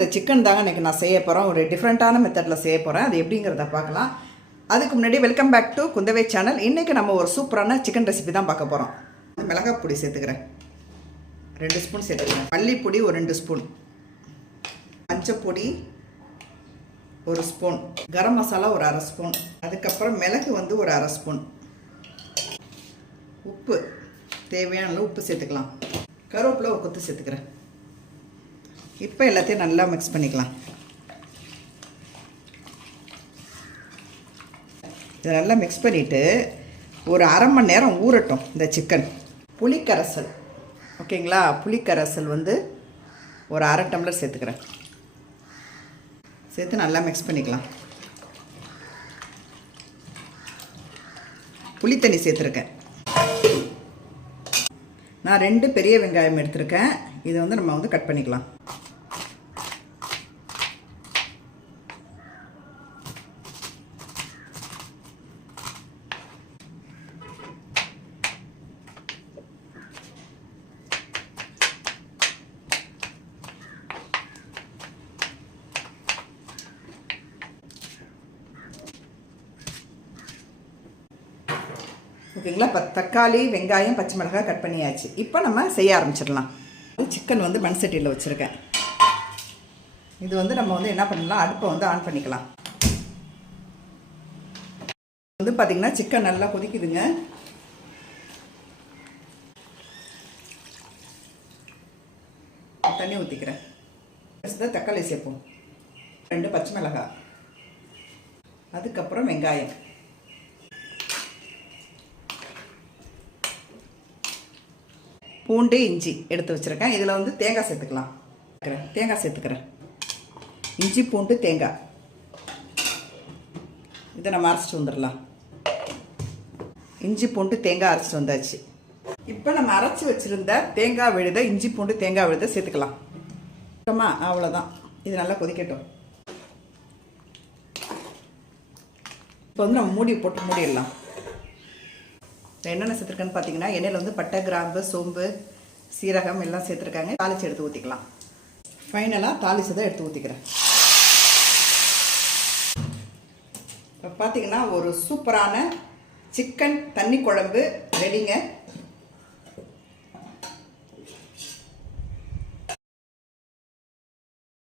இந்த சிக்கன் தாங்க இன்றைக்கி நான் செய்ய போகிறேன் ஒரு டிஃப்ரெண்ட்டான மெத்தடில் செய்ய போகிறேன் அது எப்படிங்கிறத பார்க்கலாம். அதுக்கு முன்னாடி welcome back to Kundavai channel இன்றைக்கி நம்ம ஒரு சூப்பரான சிக்கன் ரெசிபி தான் பார்க்க போகிறோம் மிளகாய் பொடி சேர்த்துக்கிறேன். ரெண்டு ஸ்பூன் சேர்த்துக்கிறேன். மல்லிப்பொடி ஒரு ரெண்டு ஸ்பூன் மஞ்சப்பொடி ஒரு ஸ்பூன் கரம் மசாலா ஒரு அரை ஸ்பூன் அதுக்கப்புறம் மிளகு வந்து ஒரு அரை ஸ்பூன் உப்பு. தேவையான அளவு உப்பு சேர்த்துக்கலாம். கருவேப்பிலை ஒரு கொத்து சேர்த்துக்கிறேன். இப்போ எல்லாத்தையும் நல்லா மிக்ஸ் பண்ணிக்கலாம். இதை நல்லா மிக்ஸ் பண்ணிவிட்டு ஒரு அரை மணி நேரம் ஊறட்டும் இந்த சிக்கன் புளிக்கரைசல். ஓகேங்களா? புளிக்கரைசல் வந்து ஒரு அரை டம்ளர் சேர்த்துக்கிறேன். சேர்த்து நல்லா மிக்ஸ் பண்ணிக்கலாம். புளித்தண்ணி சேர்த்துருக்கேன். நான் ரெண்டு பெரிய வெங்காயம் எடுத்திருக்கேன். இதை வந்து நம்ம வந்து கட் பண்ணிக்கலாம். ஓகேங்களா? இப்போ தக்காளி வெங்காயம் பச்சை மிளகாய் கட் பண்ணியாச்சு. இப்போ நம்ம செய்ய ஆரம்பிச்சிடலாம். சிக்கன் வந்து மண் சட்டியில் வச்சுருக்கேன். இது வந்து நம்ம வந்து என்ன பண்ணலாம்? அடுப்பை வந்து ஆன் பண்ணிக்கலாம். வந்து பார்த்திங்கன்னா சிக்கன் நல்லா கொதிக்குதுங்க. தண்ணி ஊற்றிக்கிறேன் ஃபஸ்ட்டு தக்காளி சேர்ப்போம். ரெண்டு பச்சை மிளகாய். அதுக்கப்புறம் வெங்காயம். பூண்டு இஞ்சி எடுத்து வச்சுருக்கேன். இதில் வந்து தேங்காய் சேர்த்துக்கலாம். தேங்காய் சேர்த்துக்கிறேன். இஞ்சி பூண்டு தேங்காய். இதை நம்ம அரைச்சிட்டு வந்துடலாம். இஞ்சி பூண்டு தேங்காய் அரைச்சிட்டு வந்தாச்சு. இப்போ நம்ம அரைச்சி வச்சுருந்த தேங்காய் விழுத இஞ்சி பூண்டு தேங்காய் விழுத சேர்த்துக்கலாம். சுத்தமாக அவ்வளோதான் இது நல்லா கொதிக்கட்டும். இப்போ வந்து நம்ம மூடி போட்டு மூடிடலாம். என்னென்ன சேர்த்துருக்கேன்னு பார்த்தீங்கன்னா எண்ணெயில் வந்து பட்டை கிராம்பு சோம்பு சீரகம் எல்லாம் சேர்த்துருக்காங்க. தாளித்து எடுத்து ஊற்றிக்கலாம் ஃபைனலாக தாளிச்சதை எடுத்து ஊற்றிக்கிறேன் இப்போ பார்த்தீங்கன்னா ஒரு சூப்பரான சிக்கன் தண்ணி குழம்பு ரெடிங்க.